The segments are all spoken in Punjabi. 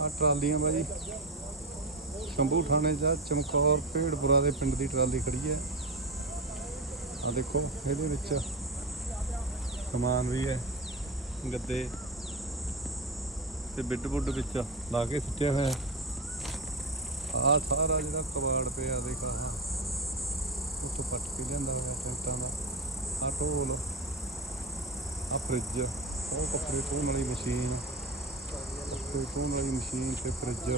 ਆ ਟਰਾਲੀਆਂ ਬਾਜੀ ਸ਼ੰਭੂ ਥਾਣੇ ਦਾ ਚਮਕੌਰ ਭੇੜਪੁਰਾ ਦੇ ਪਿੰਡ ਦੀ ਟਰਾਲੀ ਖੜੀ ਹੈ। ਆ ਦੇਖੋ, ਇਹਦੇ ਵਿੱਚ ਸਮਾਨ ਵੀ ਹੈ, ਗੱਦੇ ਤੇ ਬਿੱਡ ਬੁੱਡ ਵਿੱਚ ਲਾ ਕੇ ਸੁੱਟਿਆ ਹੋਇਆ। ਆ ਸਾਰਾ ਜਿਹੜਾ ਕਬਾੜ ਪਿਆ, ਦੇਖ ਆਹ। ਉੱਥੋਂ ਪੱਟ ਕੇ ਲਿਆਂਦਾ ਹੋਇਆ ਟੈਂਟਾਂ ਦਾ। ਆ ਢੋਲ ਆ ਫਰਿੱਜ ਉਹ ਕੱਪੜੇ ਧੋਣ ਵਾਲੀ ਮਸ਼ੀਨ। ਕੱਪੜੇ ਧੋਣ ਵਾਲੀ ਮਸ਼ੀਨ ਤੇ ਫਰਿੱਜ।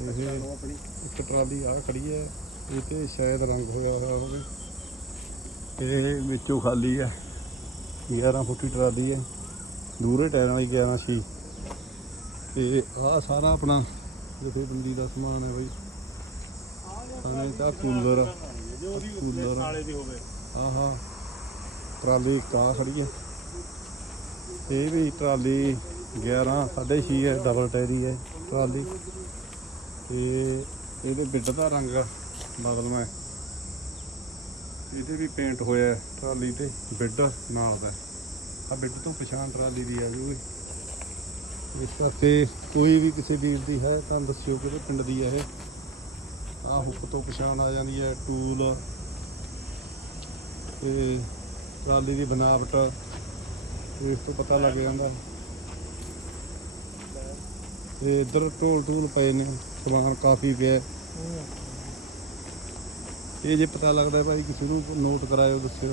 ਇਹ ਇੱਕ ਟਰਾਲੀ ਆ ਖੜੀ ਹੈ ਇਹ ਤੇ ਸ਼ਾਇਦ ਰੰਗ ਹੋਇਆ ਹੋਇਆ ਹੋਵੇ। ਇਹ ਵਿੱਚੋਂ ਖਾਲੀ ਹੈ। 11 ਫੁੱਟੀ ਟਰਾਲੀ ਹੈ। ਦੂਰੇ ਟਾਇਰਾਂ ਵਾਲੀ 11 ਛੀ ਤੇ ਆਹ ਸਾਰਾ ਆਪਣਾ ਜਿਵੇਂ ਬੰਦੀ ਦਾ ਸਮਾਨ ਹੈ ਬਈ। ਖਾਣੇ ਦਾ ਕੂਲਰ ਕੂਲਰ ਆਹਾ ਟਰਾਲੀ ਕਾ ਖੜੀ ਹੈ। ਇਹ ਵੀ ਟਰਾਲੀ 11 6.5 ਹੈ ਡਬਲ ਟਾਇਰੀ ਹੈ, ਟਰਾਲੀ। ਤੇ ਇਹਦੇ ਬਿੱਡ ਦਾ ਰੰਗ ਬਦਲਣਾ ਹੈ ਇਹਦੇ ਵੀ ਪੇਂਟ ਹੋਇਆ ਟਰਾਲੀ ਤੇ। ਬਿੱਡ ਨਾਲ ਦਾ। ਆ ਬਿੱਡ ਤੋਂ ਪਛਾਣ ਟਰਾਲੀ ਦੀ ਹੈ ਵੀ ਇਸ ਕਰਕੇ ਕੋਈ ਵੀ ਕਿਸੇ ਵੀਰ ਦੀ ਹੈ ਤਾਂ ਦੱਸਿਓ ਕਿਹੜੇ ਪਿੰਡ ਦੀ ਹੈ ਇਹ। ਆਹ ਹੁੱਕ ਤੋਂ ਪਛਾਣ ਆ ਜਾਂਦੀ ਹੈ, ਟੂਲ। ਤੇ ਟਰਾਲੀ ਦੀ ਬਨਾਵਟ। ਇਸ ਤੋਂ ਪਤਾ ਲੱਗ ਜਾਂਦਾ। ਤੇ ਇੱਧਰ ਢੋਲ ਢੂਲ ਪਏ ਨੇ ਸਮਾਨ ਕਾਫੀ ਪਿਆ। ਇਹ ਜੇ ਪਤਾ ਲੱਗਦਾ ਭਾਈ ਕਿਸੇ ਨੂੰ ਨੋਟ ਕਰਾਇਓ ਦੱਸਿਓ